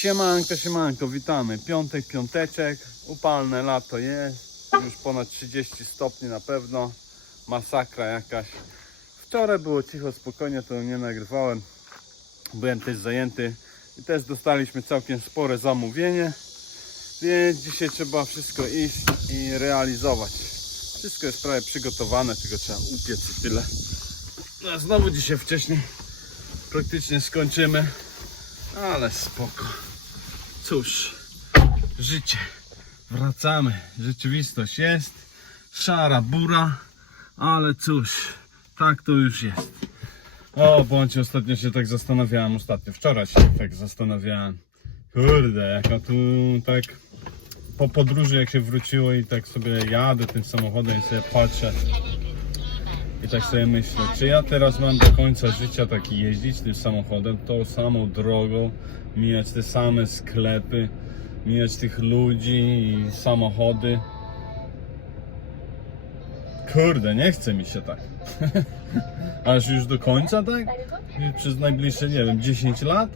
Siemanko, siemanko, witamy. Piątek, piąteczek, upalne lato jest, już ponad 30 stopni na pewno, masakra jakaś. Wczoraj było cicho, spokojnie, to nie nagrywałem, byłem też zajęty i też dostaliśmy całkiem spore zamówienie, więc dzisiaj trzeba wszystko iść i realizować. Wszystko jest prawie przygotowane, tylko trzeba upiec i tyle. No, znowu dzisiaj wcześniej praktycznie skończymy. Ale spoko. Cóż, życie. Wracamy. Rzeczywistość jest. Szara bura. Ale cóż, tak to już jest. O, bądź ostatnio się tak zastanawiałem. Ostatnio, wczoraj się tak zastanawiałem. Kurde, jaka tu tak po podróży jak się wróciło i tak sobie jadę tym samochodem i sobie patrzę. I tak sobie myślę, czy ja teraz mam do końca życia tak jeździć tym samochodem, tą samą drogą, mijać te same sklepy, mijać tych ludzi i samochody. Kurde, nie chce mi się tak. Aż już do końca tak? Przez najbliższe, nie wiem, 10 lat?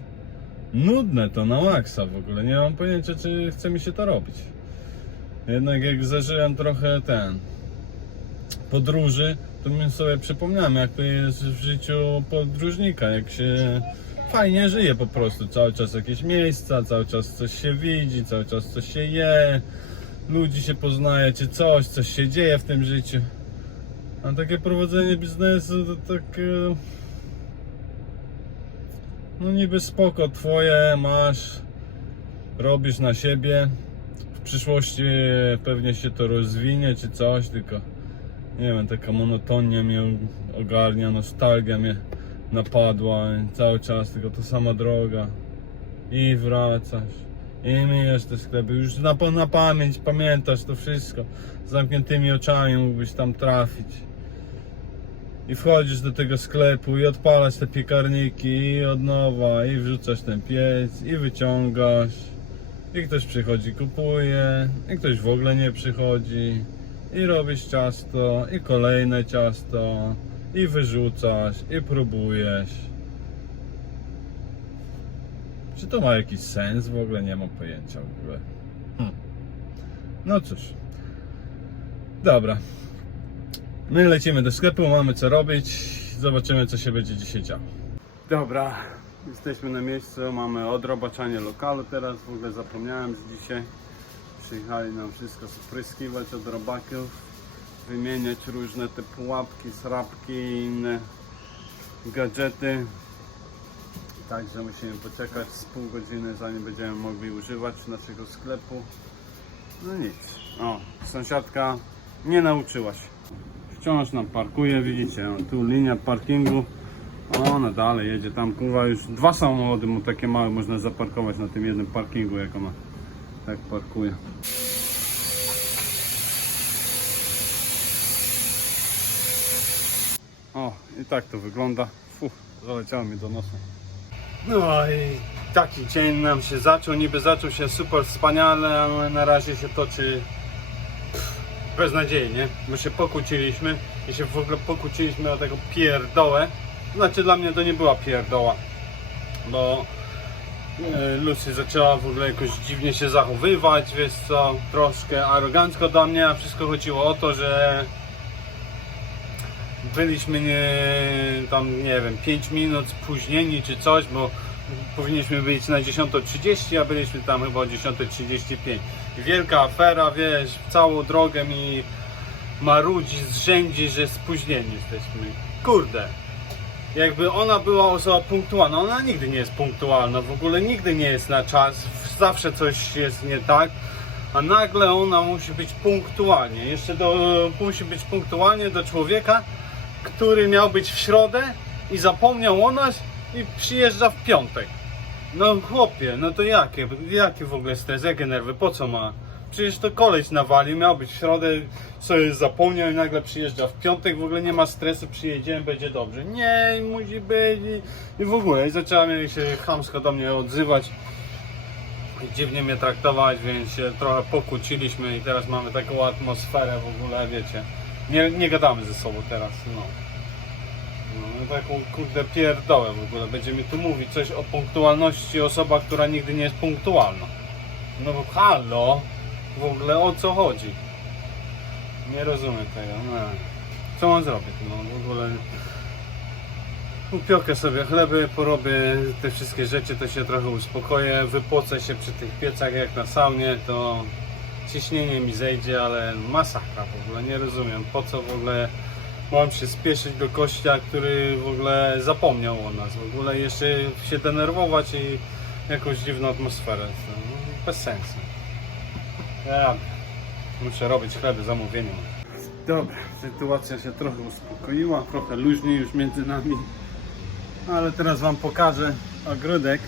Nudne to na maksa w ogóle. Nie mam pojęcia, czy chce mi się to robić. Jednak jak zażyłem trochę ten, podróży, to mi sobie przypomniałem, jak to jest w życiu podróżnika, jak się fajnie żyje po prostu. Cały czas jakieś miejsca, cały czas coś się widzi, cały czas coś się je, ludzi się poznaje, czy coś, coś się dzieje w tym życiu. A takie prowadzenie biznesu to tak. e, No niby spoko, twoje masz, robisz na siebie. W przyszłości pewnie się to rozwinie czy coś, tylko nie wiem, taka monotonia mnie ogarnia, nostalgia mnie napadła cały czas tylko ta sama droga. I wracasz. I mijesz te sklepy, już na, na pamięć pamiętasz to wszystko, z zamkniętymi oczami mógłbyś tam trafić. I wchodzisz do tego sklepu i odpalasz te piekarniki i od nowa i wrzucasz ten piec i wyciągasz. I ktoś przychodzi kupuje. I ktoś w ogóle nie przychodzi i robisz ciasto, i kolejne ciasto, i wyrzucasz, i próbujesz. Czy to ma jakiś sens? W ogóle nie mam pojęcia w ogóle. Hm. No cóż. Dobra. My lecimy do sklepu, mamy co robić. Zobaczymy, co się będzie dzisiaj działo. Dobra, jesteśmy na miejscu, mamy odrobaczanie lokalu teraz. W ogóle zapomniałem, że dzisiaj Przyjechali nam wszystko spryskiwać od robaków, wymieniać różne te pułapki, srapki i inne gadżety. Także musimy poczekać z pół godziny, zanim będziemy mogli używać naszego sklepu. No nic. O, sąsiadka nie nauczyła się. Wciąż nam parkuje, widzicie, tu linia parkingu. Ona dalej jedzie tam, kurwa, już dwa samochody mu takie małe można zaparkować na tym jednym parkingu, jak ona tak parkuje. O, i tak to wygląda. Fuh, zaleciało mi do nosa. No i taki dzień nam się zaczął. Niby zaczął się super wspaniale, ale na razie się toczy pff, beznadziejnie. My się pokłóciliśmy i się w ogóle pokłóciliśmy o tego pierdołę. Znaczy dla mnie to nie była pierdoła, bo Lucy zaczęła w ogóle jakoś dziwnie się zachowywać, wiesz co, troszkę arogancko do mnie, a wszystko chodziło o to, że byliśmy nie, tam nie wiem, 5 minut spóźnieni czy coś, bo powinniśmy być na 10.30, a byliśmy tam chyba o 10.35. Wielka afera, wiesz, całą drogę mi marudzi, zrzędzi, że spóźnieni jesteśmy. Kurde, jakby ona była osoba punktualna. Ona nigdy nie jest punktualna, w ogóle nigdy nie jest na czas, zawsze coś jest nie tak, a nagle ona musi być punktualnie. Jeszcze do, musi być punktualnie do człowieka, który miał być w środę i zapomniał o nas i przyjeżdża w piątek. No chłopie, no to jakie, jaki w ogóle stres, jakie nerwy, po co ma? Przecież to koleś nawalił, miał być w środę, sobie zapomniał i nagle przyjeżdża w piątek, w ogóle nie ma stresu, przyjedziemy, będzie dobrze. Nie, musi być i, w ogóle. I zaczęła mnie się chamsko do mnie odzywać dziwnie mnie traktować, więc się trochę pokłóciliśmy i teraz mamy taką atmosferę w ogóle, wiecie. Nie, nie gadamy ze sobą teraz, no. No taką kurde pierdołę w ogóle. Będzie mi tu mówić coś o punktualności osoba, która nigdy nie jest punktualna. No halo, w ogóle o co chodzi? Nie rozumiem tego. No. Co mam zrobić? No w ogóle upiokę sobie chleby, porobię te wszystkie rzeczy, to się trochę uspokoję, wypocę się przy tych piecach jak na saunie, to ciśnienie mi zejdzie, ale masakra w ogóle, nie rozumiem po co w ogóle mam się spieszyć do kościa, który w ogóle zapomniał o nas, w ogóle jeszcze się denerwować i jakąś dziwną atmosferę, bez sensu. Ja muszę robić chleby zamówieniem. Dobra, sytuacja się trochę uspokoiła, trochę luźniej już między nami. Ale teraz Wam pokażę ogródek.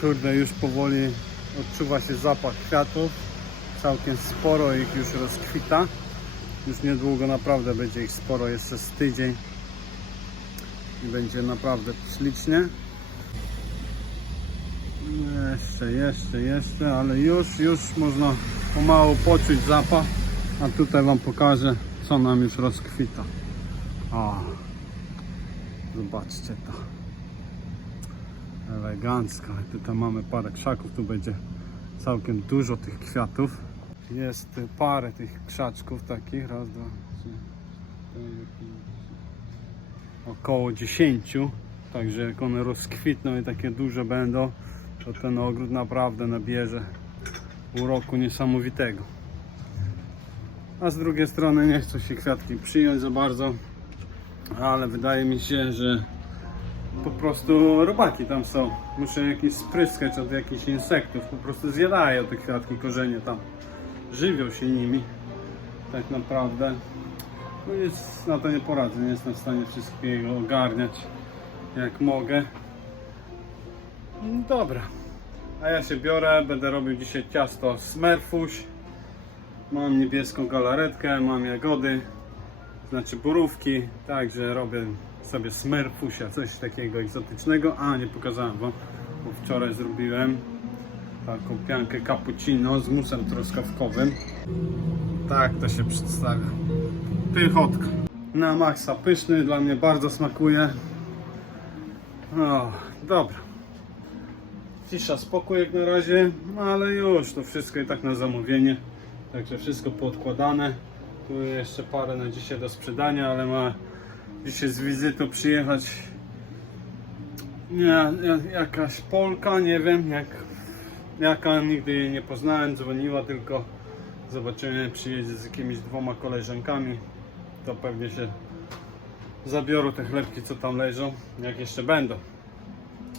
Kurde, już powoli odczuwa się zapach kwiatów. Całkiem sporo ich już rozkwita. Już niedługo naprawdę będzie ich sporo, jeszcze z tydzień. I będzie naprawdę ślicznie. Jeszcze, jeszcze, jeszcze, ale już, już można pomału poczuć zapach. A tutaj Wam pokażę, co nam już rozkwita. O, zobaczcie to. Elegancko. Tutaj mamy parę krzaków, tu będzie całkiem dużo tych kwiatów. Jest parę tych krzaczków takich, raz, dwa, trzy, około 10. Także jak one rozkwitną i takie duże będą, to ten ogród naprawdę nabierze uroku niesamowitego. A z drugiej strony nie chcą się kwiatki przyjąć za bardzo, ale wydaje mi się, że po prostu robaki tam są. Muszę jakieś spryskać od jakichś insektów, po prostu zjadają te kwiatki, korzenie tam. Żywią się nimi, tak naprawdę. No na to nie poradzę, nie jestem w stanie wszystkiego ogarniać jak mogę. No Dobra, a ja się biorę, będę robił dzisiaj ciasto smerfuś. Mam niebieską galaretkę, mam jagody, znaczy borówki, także robię sobie smerfusia, coś takiego egzotycznego. A, nie pokazałem wam, bo wczoraj zrobiłem taką piankę cappuccino z musem truskawkowym. Tak to się przedstawia. Pychotka. Na maksa pyszny, dla mnie bardzo smakuje. O, dobra. Cisza, spokój jak na razie, no ale już to wszystko i tak na zamówienie. Także wszystko poodkładane. Tu jeszcze parę na dzisiaj do sprzedania, ale ma dzisiaj z wizytą przyjechać nie, ja- jakaś Polka, nie wiem jak, jaka, nigdy jej nie poznałem, dzwoniła tylko zobaczymy, przyjedzie z jakimiś dwoma koleżankami, to pewnie się zabiorą te chlebki co tam leżą, jak jeszcze będą,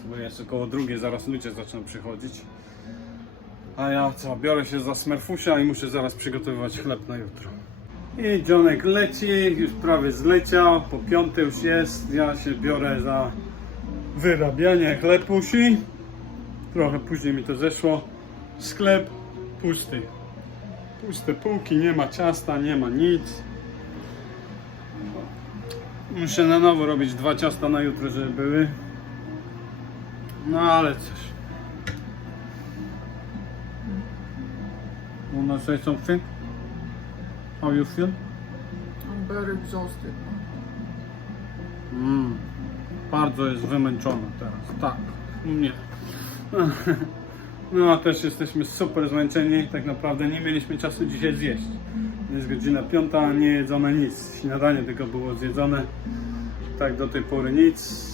bo jest około drugiej, zaraz ludzie zaczną przychodzić. A ja co, biorę się za smerfusia i muszę zaraz przygotowywać chleb na jutro. I dzionek leci, już prawie zleciał, po piąte już jest. Ja się biorę za wyrabianie chlebusi. Trochę później mi to zeszło. Sklep pusty. Puste półki, nie ma ciasta, nie ma nic. Muszę na nowo robić dwa ciasta na jutro, żeby były. No ale coś. Wanna say something? How you feel? I'm very exhausted. Mm, bardzo jest wymęczony teraz. Tak, nie. No a też jesteśmy super zmęczeni. Tak naprawdę nie mieliśmy czasu dzisiaj zjeść. Jest godzina piąta, nie jedzone nic. Śniadanie tylko było zjedzone. Tak do tej pory nic.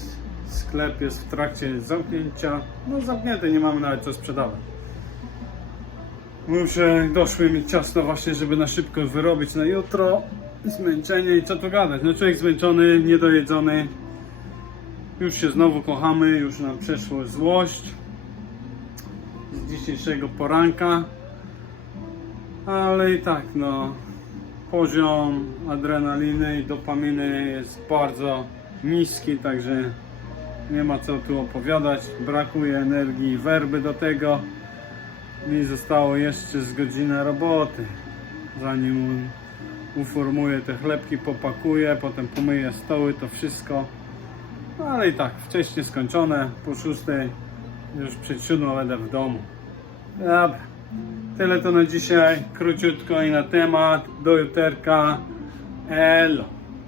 Sklep jest w trakcie zamknięcia. No zamknięty, nie mamy nawet co sprzedawać. Muszę, doszły mi ciasto właśnie, żeby na szybko wyrobić na jutro. Zmęczenie i co tu gadać. No człowiek zmęczony, niedojedzony. Już się znowu kochamy, już nam przeszło złość z dzisiejszego poranka. Ale i tak no, poziom adrenaliny i dopaminy jest bardzo niski, także nie ma co tu opowiadać. Brakuje energii i werby do tego. Mi zostało jeszcze z godziny roboty, zanim uformuję te chlebki, popakuję, potem pomyję stoły, to wszystko. No ale i tak, wcześniej skończone, po szóstej, już przed siódmą będę w domu. Dobra, tyle to na dzisiaj, króciutko i na temat, do juterka, elo.